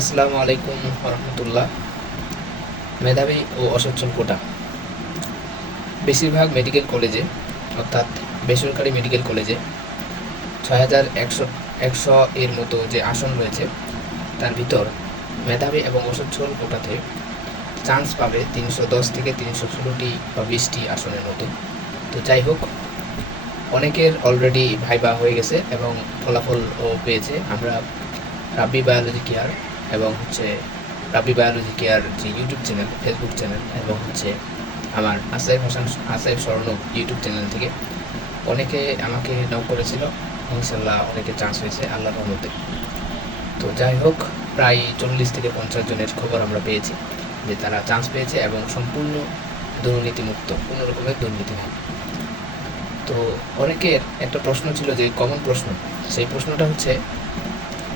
আসসালামু আলাইকুম রহমতুল্লাহ। মেধাবী ও অসচ্ছল কোটা বেশিরভাগ মেডিকেল কলেজে অর্থাৎ বেসরকারি মেডিকেল কলেজে ৬,১০০ এর মতো যে আসন রয়েছে তার ভিতর মেধাবী এবং অসচ্ছল কোটাতে চান্স পাবে ৩১০ থেকে ৩১৬টি বা ২০টি আসনের মতো। তো যাই হোক, অনেকের অলরেডি ভাইবা হয়ে গেছে এবং ফলাফলও পেয়েছে। আমরা রাব্বি বায়োলজি কেয়ার এবং রাব্বি বায়োলজি কেয়ার যে ইউটিউব চ্যানেল, ফেসবুক চ্যানেল এবং আমার আসাইফ স্বর্ণ ইউটিউব চ্যানেল থেকে অনেকে আমাকে নক করেছিল। ইনশাল্লাহ অনেকে চান্স হয়েছে আল্লাহর রহমতে। তো যাই হোক, প্রায় ৪০ থেকে ৫০ জনের খবর আমরা পেয়েছি যে তারা চান্স পেয়েছে এবং সম্পূর্ণ দুর্নীতিমুক্ত, কোনো রকমের দুর্নীতি নেই। তো অনেকের একটা প্রশ্ন ছিল, যে কমন প্রশ্ন, সেই প্রশ্নটা হচ্ছে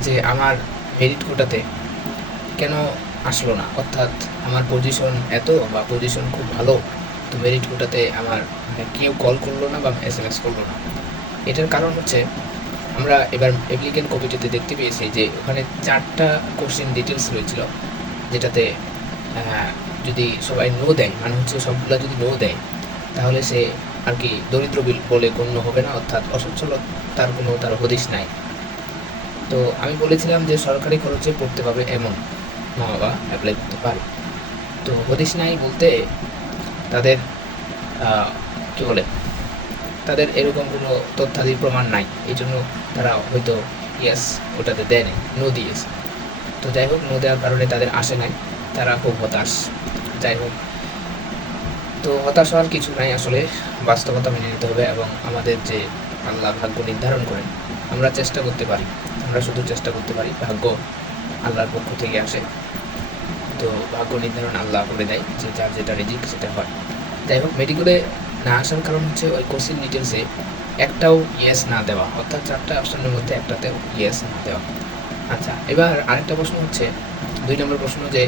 যে আমার মেরিট কোটাতে কেন আসলো না, অর্থাৎ আমার পজিশন এত বা পজিশন খুব ভালো, তো মেরিট কোটাতে আমার কেউ কল করলো না বা SMS করলো না। এটার কারণ হচ্ছে আমরা এবার অ্যাপ্লিকেন্ট কমিটিতে দেখতে পেয়েছি যে ওখানে 4টা কোশ্চেন ডিটেলস রয়েছিল, যেটাতে যদি সবাই নো দেয়, মানে হচ্ছে সবগুলো যদি নো দেয়, তাহলে সে আর কি দরিদ্র বলে গণ্য হবে না, অর্থাৎ অসচ্ছলতার কোনো তার হদিশ নাই। তো আমি বলেছিলাম যে সরকারি খরচে পড়তে পারবে এমন মা বাবা অ্যাপ্লাই করতে পারে। তো হদিশ নাই বলতে তাদের কী বলে, তাদের এরকম কোনো তথ্যাদি প্রমাণ নাই, এই জন্য তারা হয়তো ইয়েস ওটাতে দেয় নাই, নো দিয়েছে। তো যাই হোক, নো দেওয়ার কারণে তাদের আসে নাই, তারা খুব হতাশ। যাই হোক, তো হতাশ হওয়ার কিছু নাই, আসলে বাস্তবতা মেনে নিতে হবে এবং আমাদের যে আল্লাহ ভাগ্য নির্ধারণ করেন, আমরা চেষ্টা করতে পারি, আমরা শুধু চেষ্টা করতে পারি, ভাগ্য আল্লাহর পক্ষ থেকে আসে। তো ভাগ্য নির্ধারণ আল্লাহ করে দেয়, যে যার যেটা রিজিক সেটা হয়। যাই হোক, মেডিকেলে না আসার কারণ হচ্ছে ওই কোশ্চেন ডিটেলসে একটাও ইয়েস না দেওয়া, অর্থাৎ 4টা অপশনের মধ্যে একটাতেও ইয়েস না দেওয়া। আচ্ছা, এবার আরেকটা প্রশ্ন হচ্ছে, 2 নম্বর প্রশ্ন, যে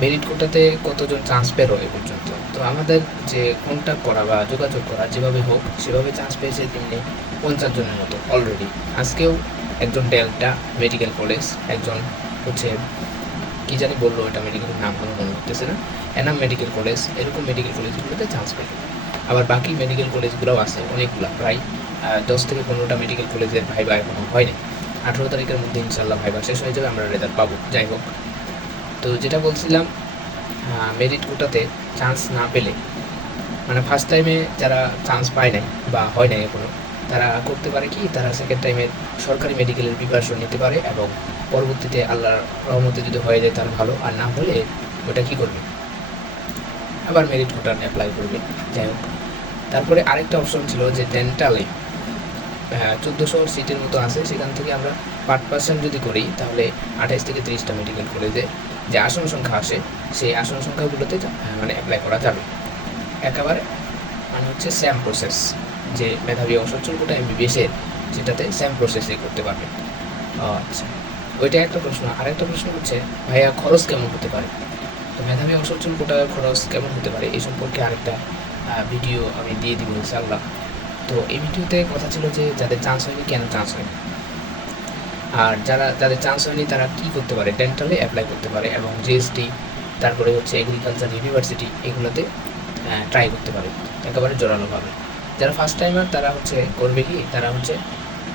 মেরিট কোটাতে কতজন চান্স পেলো এ পর্যন্ত। তো আমাদের যে কন্ট্যাক্ট করা বা যোগাযোগ করা যেভাবে হোক সেভাবে চান্স পেয়েছে তেমনি 50 জনের মতো অলরেডি। আজকেও একজন ডেল্টা মেডিকেল কলেজ, একজন কী জানি বললো, এটা মেডিকেলের নাম কোনো মনে করতেছে না, এনাম মেডিকেল কলেজ, এরকম মেডিকেল কলেজগুলোতে চান্স পেল। আবার বাকি মেডিকেল কলেজগুলোও আছে অনেকগুলো, প্রায় 10 থেকে 15টা মেডিকেল কলেজের ভাইবা এখনও হয়নি। 18 তারিখের মধ্যে ইনশাল্লাহ ভাইবা শেষ হয়ে যাবে, আমরা রেজাল্ট পাবো। যাই হোক, তো যেটা বলছিলাম, মেরিট কোটাতে চান্স না পেলে, মানে ফার্স্ট টাইমে যারা চান্স পায় নাই বা হয় নাই এখনও, তারা করতে পারে কি, তারা সেকেন্ড টাইমে সরকারি মেডিকেলের প্রিপারেশন নিতে পারে এবং পরবর্তীতে আল্লাহর রহমতে যদি হয়ে যায় তার ভালো, আর না হলে ওটা কী করবে, আবার মেরিট কোটার অ্যাপ্লাই করবে। যাই হোক, তারপরে আরেকটা অপশন ছিল যে ডেন্টালে 1400 সিটের মতো আছে, সেখান থেকে আমরা 5% যদি করি তাহলে 28 থেকে 30টা মেডিকেল কলেজে যে আসন সংখ্যা আসে, সেই আসন সংখ্যাগুলোতে মানে অ্যাপ্লাই করা যাবে একেবারে, মানে হচ্ছে সেম প্রসেস, যে মেধাবী অসচ্ছল কোটা MBBS-এর, যেটাতে সেম প্রসেসে করতে পারবে। আচ্ছা, ওইটা একটা প্রশ্ন। আরেকটা প্রশ্ন হচ্ছে, ভাইয়া খরচ কেমন হতে পারে। তো মেধাবী অসচ্ছল কোটার খরচ কেমন হতে পারে এই সম্পর্কে আরেকটা ভিডিও আমি দিয়ে দিব ইনশাআল্লাহ। তো এই ভিডিওতে কথা ছিল যে যাদের চান্স হয়নি কেন চান্স হয়নি, আর যাদের চান্স হয়নি তারা কী করতে পারে, ডেন্টালে অ্যাপ্লাই করতে পারে এবং জিএসটি, তারপরে এগ্রিকালচার ইউনিভার্সিটি, এগুলোতে ট্রাই করতে পারে একেবারে জোরালোভাবে। যারা ফার্স্ট টাইমার তারা করবে কি, তারা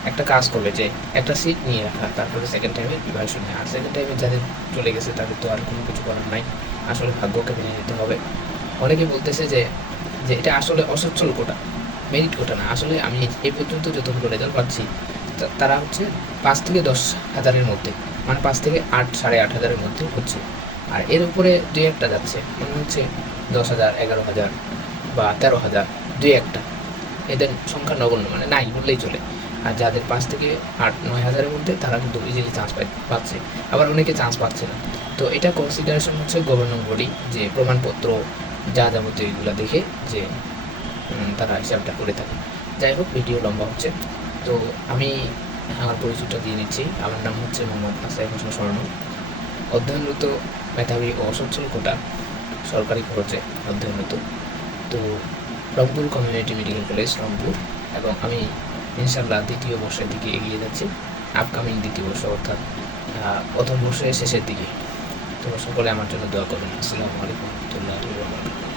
একটা কাজ করবে, যে একটা সিট নিয়ে রাখা, তারপরে সেকেন্ড টাইমের প্রিপারেশন নেয়। আর সেকেন্ড টাইমে যাদের চলে গেছে তাদের তো আর কোনো কিছু করার নাই, আসলে ভাগ্যকে মেনে নিতে হবে। অনেকে বলতেছে যে এটা আসলে অসচ্ছল কোটা, মেরিট কোটা না। আসলে আমি এই পর্যন্ত যতগুলো রেজাল্ট পাচ্ছি তারা 5 থেকে 10 হাজারের মধ্যে, মানে 5 থেকে 8, 8.5 হাজারের মধ্যে হচ্ছে। আর এর উপরে 2-1টা যাচ্ছে, মানে 10,000, 11,000 বা 13,000, 2-1টা, এদের সংখ্যা নগণ্য, মানে নাই বললেই চলে। আর যাদের 5 থেকে 8-9 হাজারের মধ্যে, তারা কিন্তু ইজিলি চান্স পাচ্ছে, আবার অনেকে চান্স পাচ্ছে না। তো এটা কনসিডারেশন গভর্নিং বডি, যে প্রমাণপত্র যা যাবতীয় এগুলো দেখে যে তারা হিসাবটা করে থাকে। যাই হোক, ভিডিও লম্বা হচ্ছে, তো আমি আমার পরিচয়টা দিয়ে নিচ্ছি। আমার নাম মোহাম্মদ আসাইফ স্বর্ণ, অধ্যয়নরত মেধাবী ও অসচ্ছল কোটা, সরকারি খরচে অধ্যয়নরত। তো Rangpur community medical college, Rangpur, এবং আমি ইনশাল্লাহ 2য় বর্ষের দিকে এগিয়ে যাচ্ছি। আপকামিং 2য় বর্ষ, অর্থাৎ প্রথম বর্ষের শেষের দিকে। তো সকলে আমার জন্য দোয়া করবেন। আসসালামু আলাইকুম ওয়া রাহমাতুল্লাহি ওয়া বারাকাতুহু।